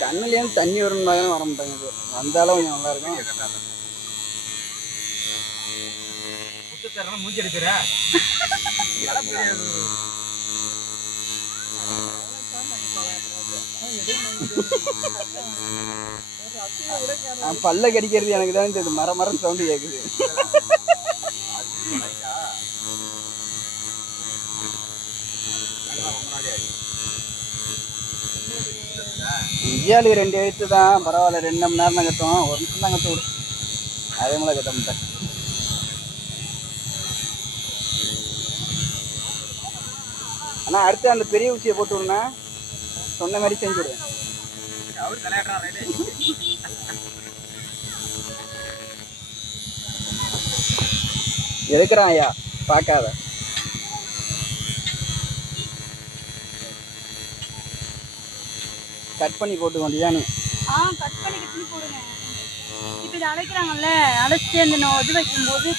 கண்ணுலேயும் தண்ணி வரும் வர மாட்டாங்க. வந்தாலும் கொஞ்சம் நல்லா இருக்கும். மூஞ்சி எடுக்கிற பல்ல கடிக்கிறது எனக்கு தான் தெரியுது. மரம் சவுண்டு கேட்குது. விஜயாலுக்கு 2 எழுத்து தான் பரவாயில்ல. 2 மணி நேரம் தான் கட்டும். 1 நிமிஷம் தான் கட்ட விடும். அதே மாதிரி கட்ட மாட்டேன். ஆனால் அடுத்து அந்த பெரிய ஊசியை போட்டு விடுனா சொன்ன மாதிரி செஞ்சு விடுவேன். எதுக்குறான் ஐயா பார்க்காத. கட் பண்ணி போட்டு வேண்டியதானே? கட் பண்ணி போடுங்க. இப்போ இதை அடைக்கிறாங்கல்ல, அடைச்சி அந்த இது வைக்கும்போது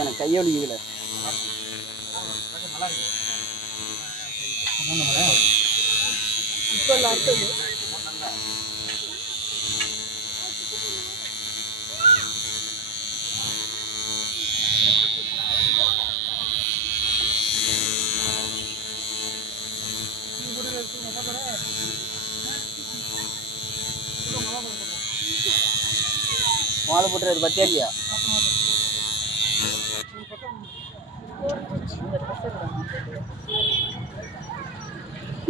எனக்கு கையொலிக்கல. மாலை போட்டுறது பத்தியா இல்லையா?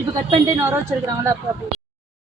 இப்போ கட் பண்ணிட்டு இன்னொரு வச்சிருக்கிறாங்களா அப்போ